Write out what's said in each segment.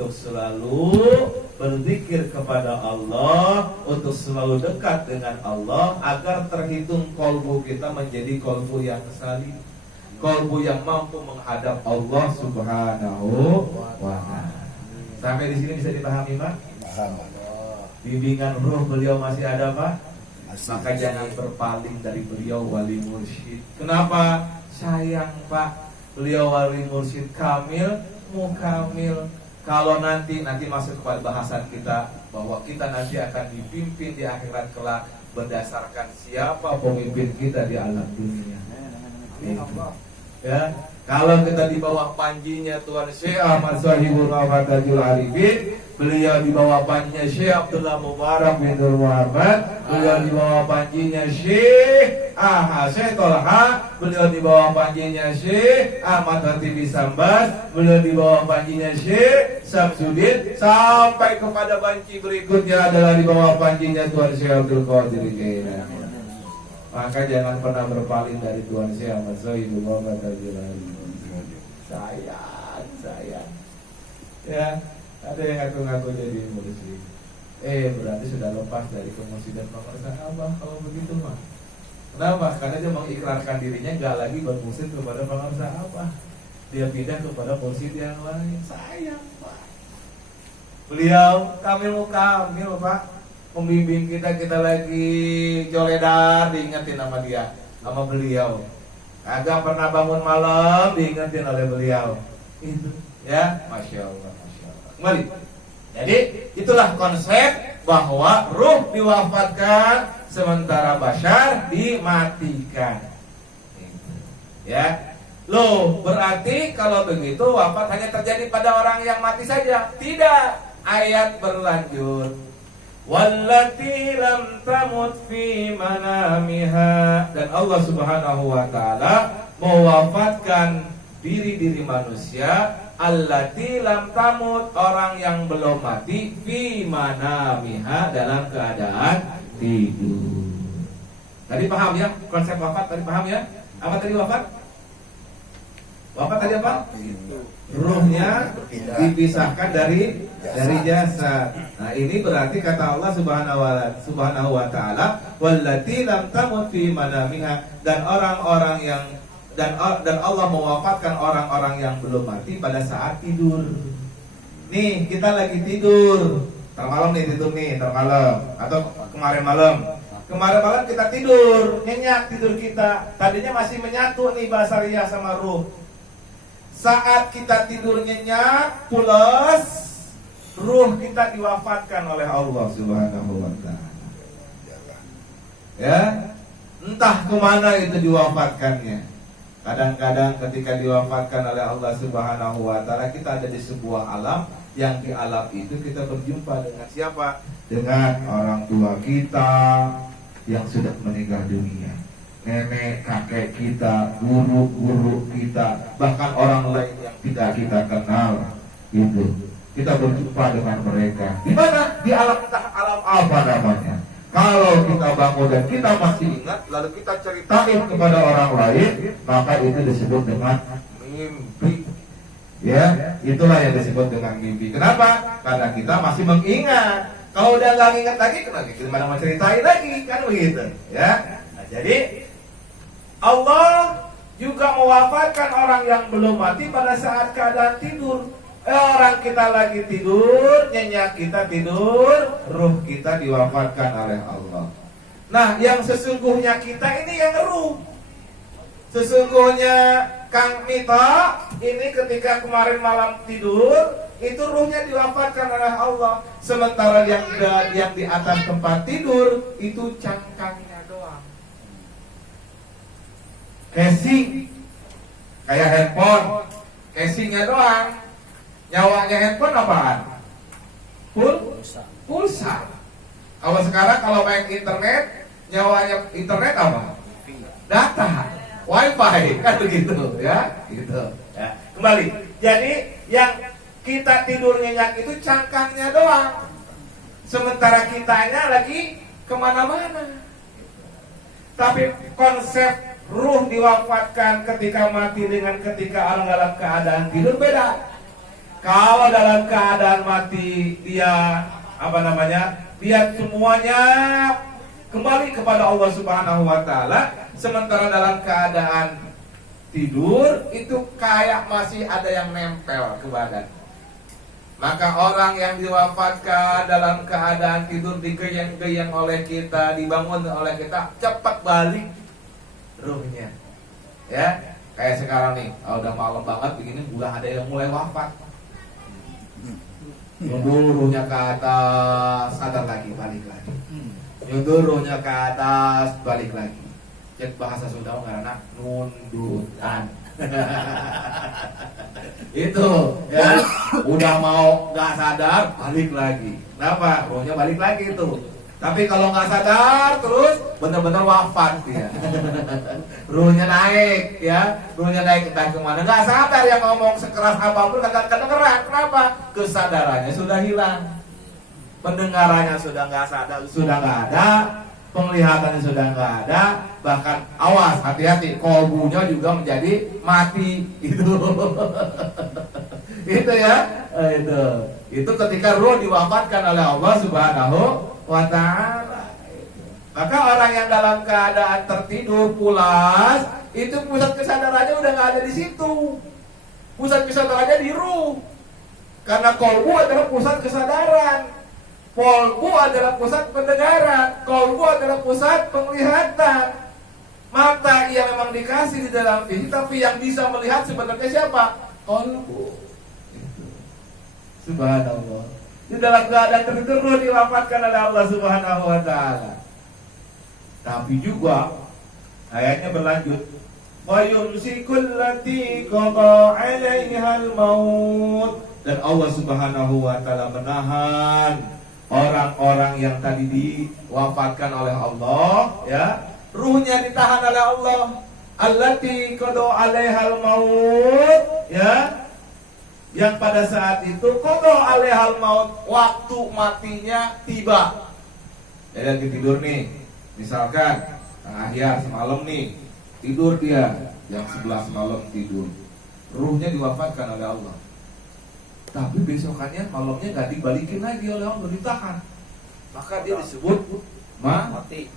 untuk selalu berzikir kepada Allah, untuk selalu dekat dengan Allah, agar terhitung kolbu kita menjadi kolbu yang salim, kolbu yang mampu menghadap Allah Subhanahu wa ta'ala. Sampai di sini bisa dipahami, Pak? Paham. Bimbingan ruh beliau masih ada, Pak? Maka jangan berpaling dari beliau wali mursyid. Kenapa? Sayang, Pak. Beliau wali mursyid kamil, mukamil. Kalau nanti masuk kepada bahasan kita, bahwa kita nanti akan dipimpin di akhirat kelak berdasarkan siapa pemimpin kita di alam dunia. Ya, kalau kita di bawah panjinya Tuan Syekh Ahmad Shahibur Rahmatul Arifin, beliau di bawah panjinya Syekh Abdullah Mubarak bin Nur Muhammad, beliau di bawah panjinya Syekh Syekh Tolha, beliau di bawah panjinya Syekh Ahmad Hatibi Sambas, beliau di bawah panjinya Syekh Samsudin, sampai kepada panci berikutnya adalah di bawah panjinya Tuan Syekh Abdul Qadir Jailani. Maka jangan pernah berpaling dari Tuan Syekh Ahmad Shahibur Rahmatul Arifin. Sayang. Ya, ada yang ngaku-ngaku jadi muslim. Berarti sudah lepas dari kemursyidaan pemirsa Abah kalau begitu mah. Kenapa? Karena dia mengikrarkan dirinya nggak lagi bermursyid kepada pemirsa Abah. Dia pindah kepada mursyid yang lain. Sayang, Pak. Beliau kamil, Pak. Pembimbing kita lagi joledar, diingetin sama dia, sama beliau. Agak pernah bangun malam, diingetin oleh beliau. Itu, ya, masya Allah. Kembali. Jadi itulah konsep bahwa ruh diwafatkan sementara basyar dimatikan. Ya, loh, berarti kalau begitu wafat hanya terjadi pada orang yang mati saja? Tidak. Ayat berlanjut. Wallati lam tamut fi manamiha, dan Allah Subhanahu wa taala mewafatkan diri-diri manusia allati lam tamut, orang yang belum mati, fi manamiha, dalam keadaan tidur. Tadi paham ya konsep wafat? Tadi paham ya? Apa tadi wafat? Wafat tadi apa? Ruhnya dipisahkan dari jasad. Nah, ini berarti kata Allah Subhanahu wa taala, wallati lam tamut fi manamiha, dan orang-orang yang dan Allah mewafatkan orang-orang yang belum mati pada saat tidur. Nih, kita lagi tidur. Termalam nih tidur nih, termalam atau kemarin malam. Kemarin malam kita tidur, nyenyak tidur kita. Tadinya masih menyatu nih basariah sama ruh. Saat kita tidur nyenyak, pulas, ruh kita diwafatkan oleh Allah Subhanahu wa ta'ala. Ya, entah kemana itu diwafatkannya. Kadang-kadang ketika diwafatkan oleh Allah Subhanahu wa ta'ala, kita ada di sebuah alam, yang di alam itu kita berjumpa dengan siapa? Dengan orang tua kita yang sudah meninggal dunia, nenek, kakek kita, guru-guru kita, bahkan orang lain yang tidak kita kenal. Itu kita berjumpa dengan mereka. Di mana? Di alam, entah alam apa namanya. Kalau kita bangun dan kita masih ingat, lalu kita ceritain kepada orang lain, maka itu disebut dengan mimpi. Ya, itulah yang disebut dengan mimpi. Kenapa? Karena kita masih mengingat. Kalau udah nggak ingat lagi, kenapa gimana mau ceritain lagi? Kan begitu. Ya. Nah, jadi Allah juga mewafatkan orang yang belum mati pada saat keadaan tidur. Orang kita lagi tidur, nyenyak kita tidur, ruh kita diwafatkan oleh Allah. Nah, yang sesungguhnya kita ini yang ruh. Sesungguhnya Kang Mita ini ketika kemarin malam tidur, itu ruhnya diwafatkan oleh Allah. Sementara yang di atas tempat tidur itu cangkangnya doang. Casing kayak handphone, casingnya doang. Nyawanya handphone apaan? Pulsa. Kalau sekarang kalau main internet, nyawanya internet apa? Data, wifi, kan begitu ya, gitu. Ya. Kembali. Jadi yang kita tidur nyenyak itu cangkangnya doang. Sementara kitanya lagi kemana-mana. Tapi konsep ruh diwafatkan ketika mati dengan ketika orang dalam keadaan tidur beda. kalau dalam keadaan mati dia dia semuanya kembali kepada Allah Subhanahu wa taala, sementara dalam keadaan tidur itu kayak masih ada yang nempel ke badan. Maka orang yang diwafatkan dalam keadaan tidur digeyang-geyang oleh kita, dibangun oleh kita, cepat balik ruhnya. Ya, kayak sekarang nih, udah malam banget begini, udah ada yang mulai wafat. Nyundur ruhnya ke atas, sadar lagi, balik lagi. Nyundur ruhnya ke atas, balik lagi. Cek bahasa Sunda karena nundutan. Itu ya, udah mau nggak sadar balik lagi. Kenapa? Ruhnya balik lagi itu. Tapi kalau nggak sadar terus benar-benar wafat dia. Ruhnya naik ya, ruhnya naik entah kemana. Nggak sadar, yang ngomong sekeras apapun kagak kedengeran. Kenapa? Kesadarannya sudah hilang, pendengarannya sudah nggak sadar, sudah nggak ada, penglihatannya sudah nggak ada. Bahkan awas, hati-hati, kolbunya juga menjadi mati. Itu itu ya, itu ketika ruh diwafatkan oleh Allah Subhanahu wa ta'ala. Maka orang yang dalam keadaan tertidur pulas, itu pusat kesadarannya udah nggak ada di situ. Pusat kesadarannya di ruh. Karena kolbu adalah pusat kesadaran, kolbu adalah pusat pendengaran, kolbu adalah pusat penglihatan. Mata yang memang dikasih di dalam diri, tapi yang bisa melihat sebenarnya siapa? Kolbu. Subhanallah. Di dalam keadaan tertidur diwafatkan oleh Allah Subhanahu wa ta'ala. Tapi juga ayatnya berlanjut, wa yumsikul lati qada 'alaihal maut. Dan Allah Subhanahu wa ta'ala menahan orang-orang yang tadi diwafatkan oleh Allah, ya. Ruhnya ditahan oleh Allah. Allati qada 'alaihal maut, ya. Yang pada saat itu qada 'alaihal maut, waktu matinya tiba. Jadi lagi tidur nih, misalkan akhir semalam nih, tidur dia jam 11 malam tidur. Ruhnya diwafatkan oleh Allah. Tapi besokannya malamnya gak dibalikin lagi oleh Allah, ditahan. Maka dia disebut mati.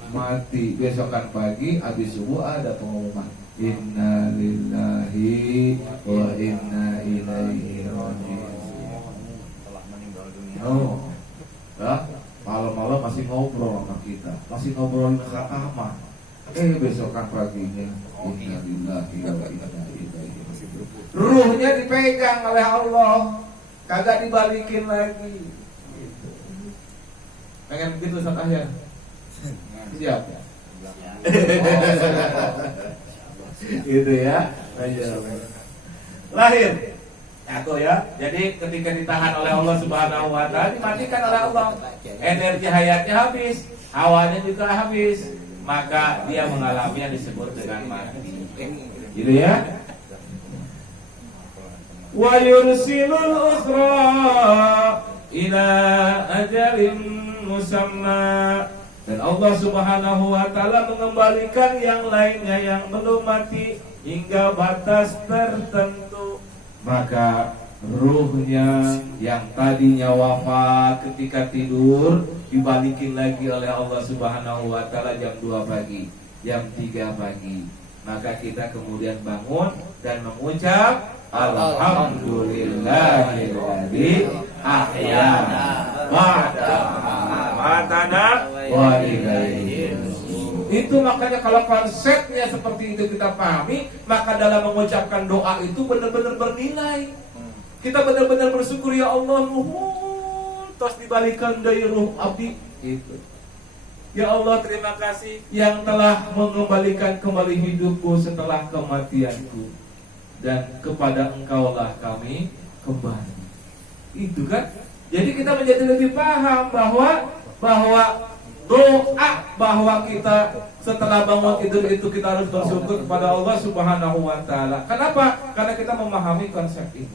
Besokan pagi habis subuh ada pengumuman, inna lillahi wa inna ilaihi raji'un. Telah meninggal dunia. Oh, ya, malam-malam masih ngobrol sama kita, masih ngobrolin khatamah. Besokan paginya, inna lillahi wa inna ilaihi raji'un. Ruhnya dipegang oleh Allah, kagak dibalikin lagi. Pengen begitu Ustaz Ahyar? Siap ya? Gitu ya. Lahir atau ya. Jadi ketika ditahan oleh Allah Subhanahu wa ta'ala, dimatikan oleh Allah, energi hayatnya habis, hawanya juga habis, maka dia mengalami yang disebut dengan mati. Gitu ya. Wa yursilul ukhra ila ajalin musamma. Dan Allah Subhanahu wa ta'ala mengembalikan yang lainnya yang belum mati hingga batas tertentu. Maka ruhnya yang tadinya wafat ketika tidur dibalikin lagi oleh Allah Subhanahu wa ta'ala jam 2 pagi, jam 3 pagi. Maka kita kemudian bangun dan mengucap alhamdulillahilladzi ahyana ba'da matana wa ilaihi. Itu makanya kalau konsepnya seperti itu kita pahami, maka dalam mengucapkan doa itu benar-benar bernilai. Kita benar-benar bersyukur, ya Allah, nuhun tos dibalikan dari ruh abdi itu. Ya Allah, terima kasih yang telah mengembalikan kembali hidupku setelah kematianku, dan kepada Engkaulah kami kembali. Itu kan? Jadi kita menjadi lebih paham bahwa doa, bahwa kita setelah bangun tidur itu kita harus bersyukur kepada Allah Subhanahu wa ta'ala. Kenapa? Karena kita memahami konsep ini.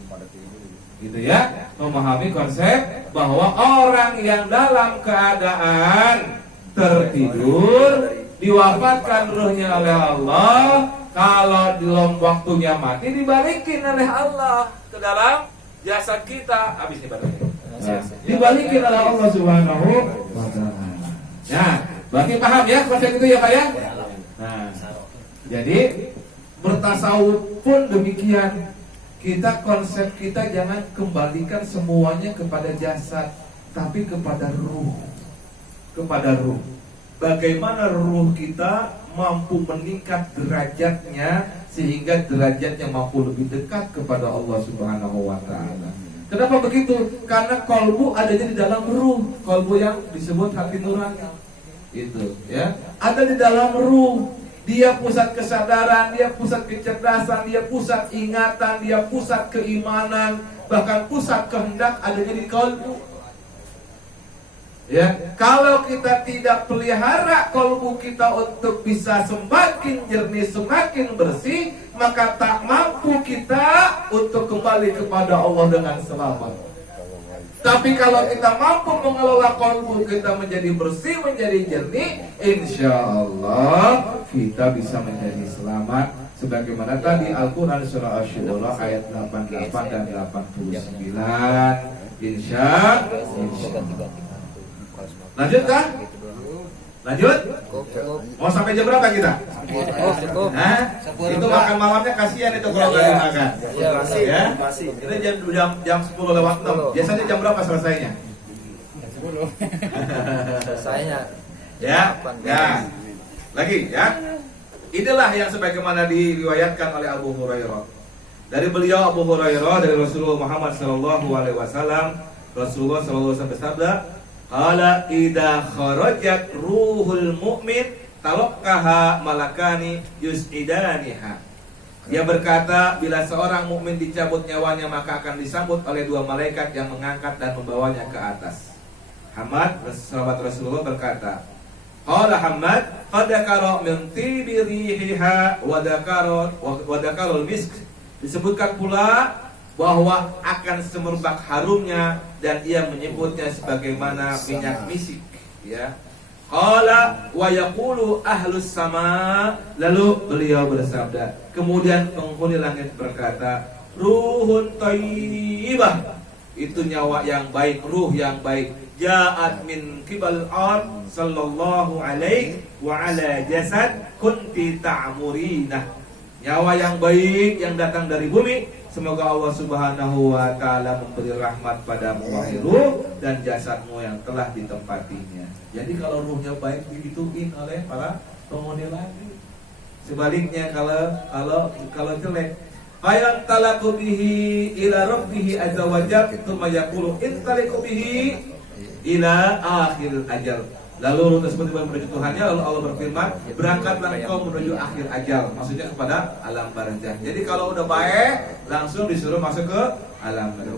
Gitu ya, memahami konsep bahwa orang yang dalam keadaan tertidur diwafatkan ruhnya oleh Allah, kalau belum waktunya mati dibalikin oleh Allah ke dalam jasad kita habis nih badannya. Nah, Dibalikin oleh Allah Subhanahu wa taala. Ya, berarti paham ya konsep itu ya Pak ya? Nah, jadi bertasawuf pun demikian. Konsep kita jangan kembalikan semuanya kepada jasad, tapi kepada ruh. Kepada ruh. Bagaimana ruh kita mampu meningkat derajatnya sehingga derajatnya mampu lebih dekat kepada Allah Subhanahu wa taala. Kenapa begitu? Karena kolbu adanya di dalam ruh, kolbu yang disebut hati nurani. Itu ya, ada di dalam ruh. Dia pusat kesadaran, dia pusat kecerdasan, dia pusat ingatan, dia pusat keimanan, bahkan pusat kehendak adanya di kolbu. Ya, kalau kita tidak pelihara kolbu kita untuk bisa semakin jernih, semakin bersih, maka tak mampu kita untuk kembali kepada Allah dengan selamat. Tapi kalau kita mampu mengelola kolbu kita menjadi bersih, menjadi jernih, insya Allah kita bisa menjadi selamat. Sebagaimana tadi Al-Quran surah Asy-Syura ayat 88 dan 89. Insya Allah. Lanjut kan? Lanjut? Mau sampai jam berapa kita? Hah? Itu makan malamnya kasihan itu kalau nggak dimakan. Ya? Kita jam 10 lewat 6. Biasanya jam berapa selesainya? Selesainya. Ya? Ya. Lagi ya. Inilah yang sebagaimana diriwayatkan oleh Abu Hurairah. Dari beliau Abu Hurairah dari Rasulullah Muhammad sallallahu alaihi wasallam, Rasulullah sallallahu alaihi wasallam bersabda, "Qala idza kharajat ruhul mu'min talaqaha malakani yus'idaniha." Dia berkata, bila seorang mukmin dicabut nyawanya maka akan disambut oleh dua malaikat yang mengangkat dan membawanya ke atas. Hamad, sahabat Rasulullah berkata, qala Hamad, qad dakara min tibi rihiha wa dakarul misk. Disebutkan pula bahwa akan semerbak harumnya dan ia menyebutnya sebagaimana minyak misik, ya. Qala wa yaqulu ahlus sama, lalu beliau bersabda, kemudian penghuni langit berkata, ruhun thayyibah, itu nyawa yang baik, ruh yang baik, ja'at min qibal ard sallallahu alaihi wa ala jasad kunti ta'murinah, nyawa yang baik yang datang dari bumi. Semoga Allah Subhanahu wa taala memberi rahmat padamu wahai ruh dan jasadmu yang telah ditempatinya. Jadi kalau ruhnya baik digituin oleh para penghuni langit. Sebaliknya kalau jelek, ayat talaku bihi ila rabbih azza wa jalla, tsumma yaqulu intaliqu bihi ila akhir ajal. Lalu tersebut menuju Tuhannya, lalu Allah berfirman, berangkatlah engkau menuju akhir ajal, maksudnya kepada alam barzah. Jadi kalau udah baik, langsung disuruh masuk ke alam barzah.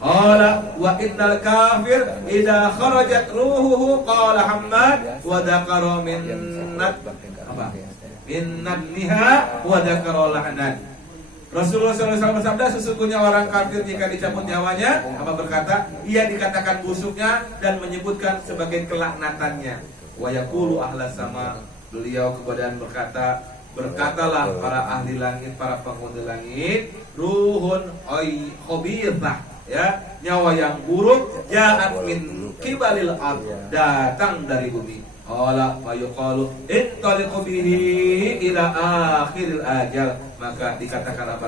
Qala wa innal kafir idza kharajat ruhuhu qala Hammad wa dzakara minnat apa? Minnatniha wa dzakara la'nat. Rasulullah SAW bersabda, sesungguhnya orang kafir jika dicabut nyawanya, apa berkata, ia dikatakan busuknya dan menyebutkan sebagai kelaknatannya. Wa yaqulu ahlas sama, beliau kemudian berkata, berkatalah para ahli langit, para penghuni langit, ruhun khabithah, ya, nyawa yang buruk, ja'at min kibalil ard, datang dari bumi. Qala wa yuqalu intaliqu bihi ila akhiril ajal, maka dikatakanlah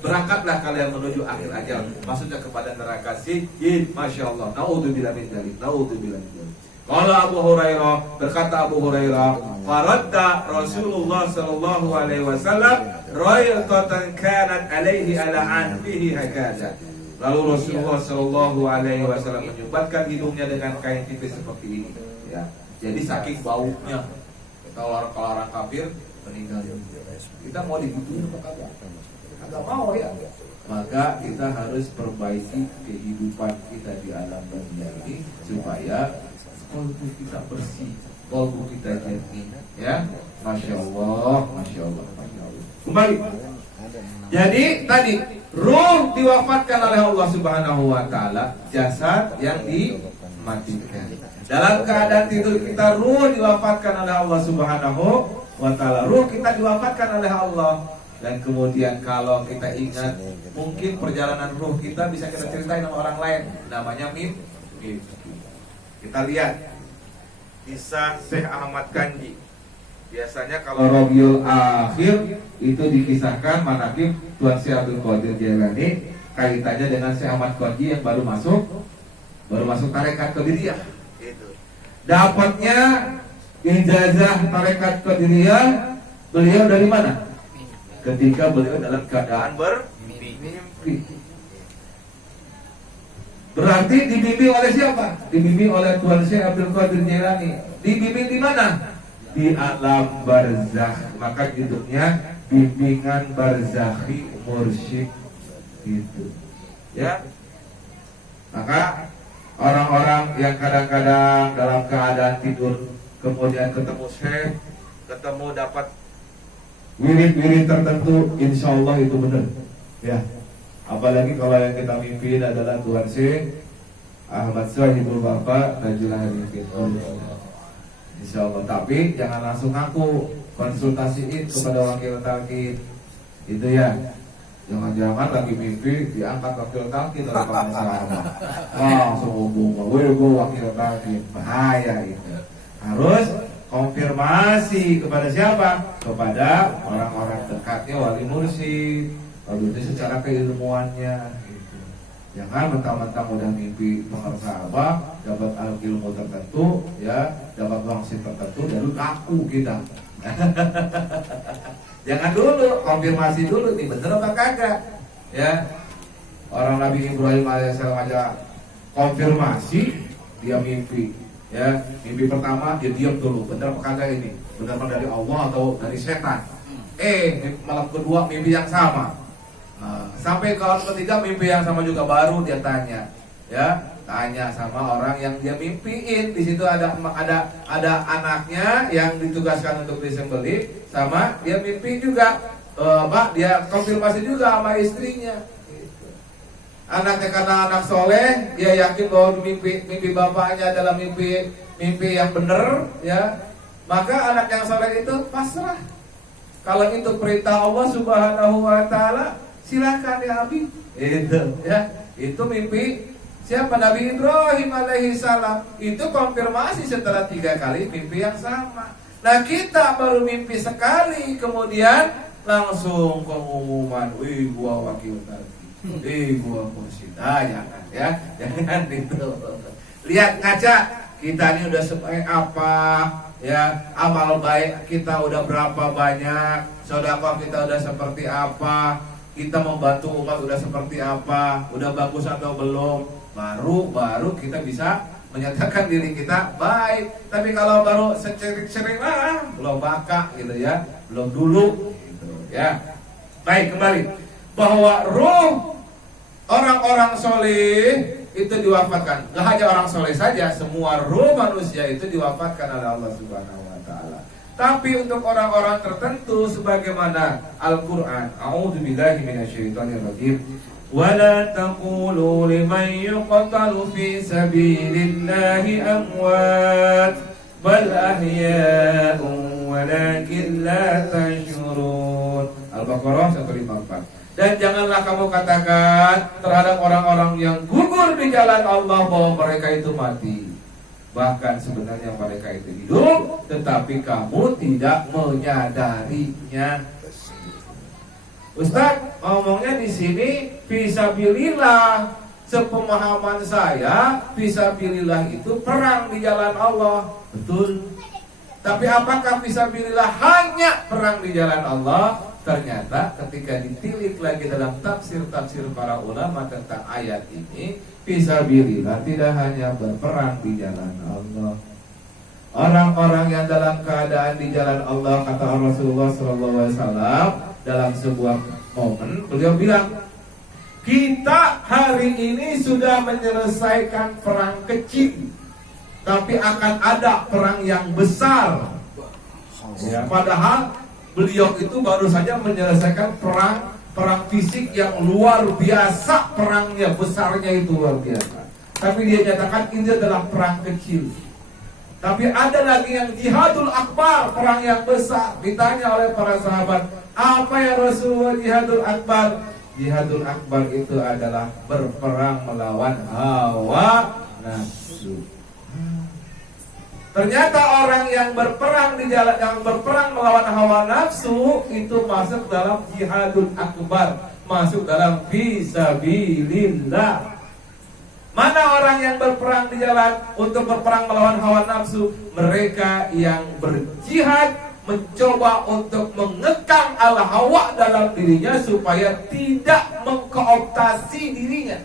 berangkatlah kalian menuju akhir ajal, maksudnya kepada neraka sijin. Masyaallah, naudzubillah min dzalik, naudzubillah min dzalik. Qala Abu Hurairah, berkata Abu Hurairah, faradda Rasulullah sallallahu alaihi wasallam rayatan kanat alaihi ala anfihi hakadha. Lalu Rasulullah sallallahu alaihi wasallam menyumbatkan hidungnya dengan kain tipis seperti ini, ya. Jadi saking baunya, kalau orang kafir meninggal, kita mau digituin apa kagak? Kagak mau ya. Maka kita harus perbaiki kehidupan kita di alam dunia ini supaya kalbu kita bersih, kalbu kita jernih, ya. Masya Allah, masya Allah, masya Allah. Kembali. Jadi tadi ruh diwafatkan oleh Allah Subhanahu wa taala, jasad yang dimatikan. Dalam keadaan tidur kita, ruh diwafatkan oleh Allah Subhanahu wa taala. Ruh kita diwafatkan oleh Allah. Dan kemudian kalau kita ingat, mungkin perjalanan ruh kita bisa kita ceritain sama orang lain. Namanya mimpi. Kita lihat kisah Syekh Ahmad Kanji. Biasanya kalau Rabiul Akhir itu dikisahkan manaqib Tuan Syekh Abdul Qadir Jailani, kaitannya dengan Syekh Ahmad Kanji yang baru masuk tarekat Qadiriyah. Itu. Dapatnya ijazah tarekat Qadiriyah beliau dari mana? Ketika beliau dalam keadaan bermimpi. Berarti dibimbing oleh siapa? Dibimbing oleh Tuan Syekh Abdul Qadir Jailani. Dibimbing di mana? Di alam barzakh. Maka judulnya bimbingan barzakhi mursyid. Itu. Ya. Maka orang-orang yang kadang-kadang dalam keadaan tidur kemudian ketemu Syekh, ketemu dapat wirid-wirid tertentu, insya Allah itu benar. Ya. Apalagi kalau yang kita mimpin adalah Tuan Syekh Ahmad Sohibul Bapak Tajul Arifin. Insya Allah. Tapi jangan langsung ngaku, konsultasiin kepada wakil talqin. Itu ya. Jangan-jangan lagi mimpi diangkat wakil talqin oleh pengacara. Langsung hubung, gue wakil talqin. Bahaya itu. Harus konfirmasi kepada siapa? Kepada orang-orang dekatnya wali mursyid. Lalu itu secara keilmuannya gitu. Jangan mentang-mentang udah mimpi pengersa apa, dapat ilmu tertentu, ya, dapat wangsit tertentu, lalu kaku kita. Jangan dulu, konfirmasi dulu nih bener apa kagak. Ya. Orang Nabi Ibrahim alaihissalam aja konfirmasi, dia mimpi. Ya, mimpi pertama dia diam dulu, benar apa kagak ini? Benar dari Allah atau dari setan? Malam kedua mimpi yang sama. Sampai kalau ketiga mimpi yang sama juga, baru dia tanya. Ya, tanya sama orang yang dia mimpiin. Di situ ada anaknya yang ditugaskan untuk disembelih, sama dia mimpi juga. Dia konfirmasi juga sama istrinya. Anaknya karena anak soleh, dia yakin bahwa mimpi bapaknya adalah mimpi yang benar, ya. Maka anak yang soleh itu pasrah. Kalau itu perintah Allah Subhanahu Wa Taala, silakan ya Abi. Itu, ya. Itu mimpi siapa? Nabi Ibrahim alaihissalam. Itu konfirmasi setelah 3 kali mimpi yang sama. Nah, kita baru mimpi sekali, kemudian langsung pengumuman, wih gua wakil tadi. Gua mursyid. Jangan ya. Jangan itu. Lihat ngaca, kita ini udah sebaik apa, ya, amal baik kita udah berapa banyak, sedekah kita udah seperti apa, kita membantu umat udah seperti apa, udah bagus atau belum, baru kita bisa menyatakan diri kita baik. Tapi kalau baru sering belum bakal gitu ya, belum dulu gitu ya. Baik, kembali bahwa ruh orang-orang soleh itu diwafatkan. Gak hanya orang soleh saja, semua ruh manusia itu diwafatkan oleh Allah Subhanahu Wa Taala. Tapi untuk orang-orang tertentu, sebagaimana Al-Quran, A'udzubillahi minasyaitonirrajim, wala taqulu liman yuqtalu fi sabilillahi amwat bal ahya'un walakin la tashurun. Al-Baqarah 154. Dan janganlah kamu katakan terhadap orang-orang yang gugur di jalan Allah bahwa mereka itu mati. Bahkan sebenarnya mereka itu hidup, tetapi kamu tidak menyadarinya. Ustaz, ngomongnya di sini fisabilillah. Sepemahaman saya, fisabilillah itu perang di jalan Allah. Betul. Tapi apakah fisabilillah hanya perang di jalan Allah? Ternyata ketika ditilik lagi dalam tafsir-tafsir para ulama tentang ayat ini, fisabilillah tidak hanya berperang di jalan Allah. Orang-orang yang dalam keadaan di jalan Allah, kata Rasulullah SAW dalam sebuah momen, beliau bilang, kita hari ini sudah menyelesaikan perang kecil, tapi akan ada perang yang besar. Ya, padahal beliau itu baru saja menyelesaikan perang fisik yang luar biasa, perangnya besarnya itu luar biasa. Tapi dia nyatakan ini adalah perang kecil. Tapi ada lagi yang jihadul akbar, perang yang besar. Ditanya oleh para sahabat, apa ya Rasulullah jihadul akbar? Jihadul akbar itu adalah berperang melawan hawa nafsu. Ternyata orang yang berperang di jalan, yang berperang melawan hawa nafsu itu masuk dalam jihadul akbar, masuk dalam fisabilillah. Mana orang yang berperang di jalan untuk berperang melawan hawa nafsu? Mereka yang berjihad mencoba untuk mengekang al-hawa dalam dirinya supaya tidak mengkooptasi dirinya.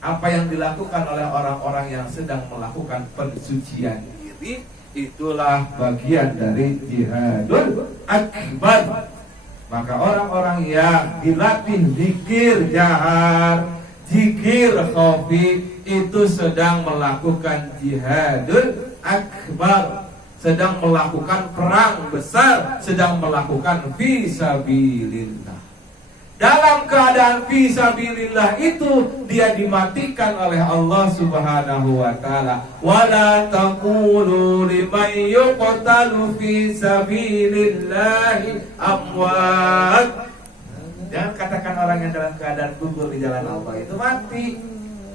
Apa yang dilakukan oleh orang-orang yang sedang melakukan pensucian diri, itulah bagian dari jihadul akbar. Maka orang-orang yang dilatih zikir jahar, zikir khafi, itu sedang melakukan jihadul akbar, sedang melakukan perang besar, sedang melakukan fisabilillah. Dalam keadaan fisabilillah itu dia dimatikan oleh Allah Subhanahu wa taala. Wala taqulu liman yuqtalu fi sabilillahi amwat. Jangan katakan orang yang dalam keadaan gugur di jalan Allah itu mati.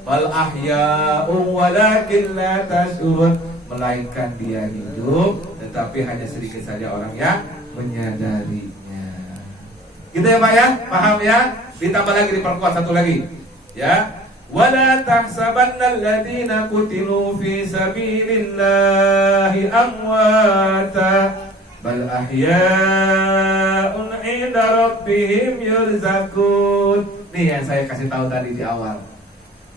Bal ahya'un walakin la tash'urun. Melainkan dia hidup, tetapi hanya sedikit saja orang yang menyadarinya. Gitu ya Pak ya? Paham ya? Ditambah lagi, diperkuat satu lagi. Ya. Wala tahsabanna alladziina qutilu fi sabilillahi amwata bal ahya'un 'inda rabbihim yurzaqun. Nih yang saya kasih tahu tadi di awal.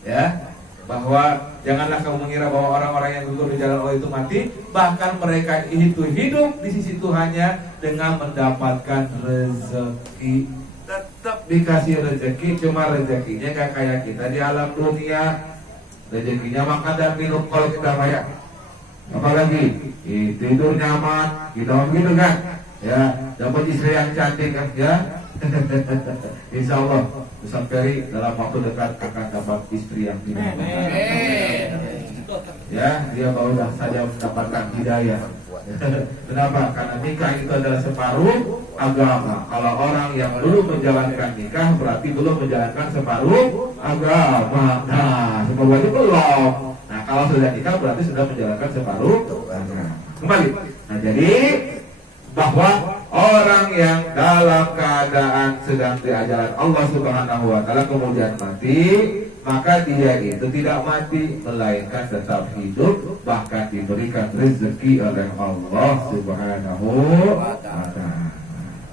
Ya, bahwa janganlah kamu mengira bahwa orang-orang yang gugur di jalan Allah itu mati, bahkan mereka itu hidup di sisi Tuhannya dengan mendapatkan rezeki. Tetap dikasih rezeki, cuma rezekinya gak kayak kita di alam dunia. Rezekinya makan dan minum kalau kita kaya. Apalagi tidur nyaman, kita begitu kan? Ya, dapat istri yang cantik kan? Ya. Insya Allah Ustaz Ferry dalam waktu dekat akan dapat istri yang tidak. Ya, dia baru saja mendapatkan hidayah. Kenapa? Karena nikah itu adalah separuh agama. Kalau orang yang belum menjalankan nikah berarti belum menjalankan separuh agama. Nah, separuhnya belum. Nah, kalau sudah nikah berarti sudah menjalankan separuh agama. Kembali. Nah, jadi bahwa orang yang dalam keadaan sedang di ajaran Allah Subhanahu wa taala kemudian mati, maka dia itu tidak mati melainkan tetap hidup, bahkan diberikan rezeki oleh Allah Subhanahu wa taala.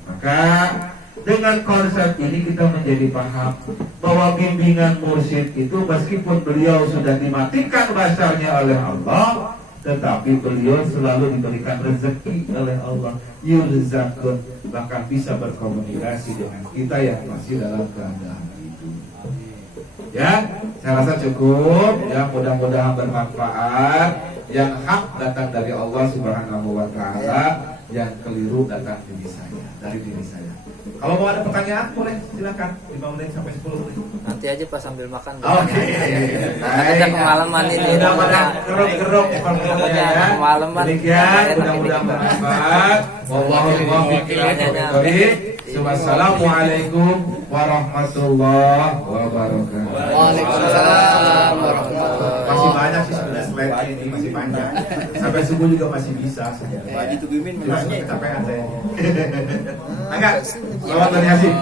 Maka dengan konsep ini kita menjadi paham bahwa bimbingan mursyid itu meskipun beliau sudah dimatikan basarnya oleh Allah, tetapi beliau selalu diberikan rezeki oleh Allah, yurzakun, bahkan bisa berkomunikasi dengan kita yang masih dalam keadaan itu. Ya, saya rasa cukup. Ya, mudah-mudahan bermanfaat. Yang hak datang dari Allah Subhanahu wa taala, yang keliru datang dari diri saya. Kalau mau ada pertanyaan boleh silakan 5 menit sampai 10 menit. Nanti aja pas sambil makan. Oke. Ada pengalaman ini. Udah pada gerok-gerok ya. Pengalaman. Demikian mudah-mudahan bermanfaat. Wallahu a'lam. Wassalamualaikum warahmatullahi wabarakatuh. Waalaikumsalam warahmatullahi wabarakatuh. Masih banyak sih sebenarnya slide ini masih panjang. Sampai subuh juga masih bisa. Pak Haji Tugimin Cuma menanya. kecapean saya. Enggak. Selamat hari Yasin.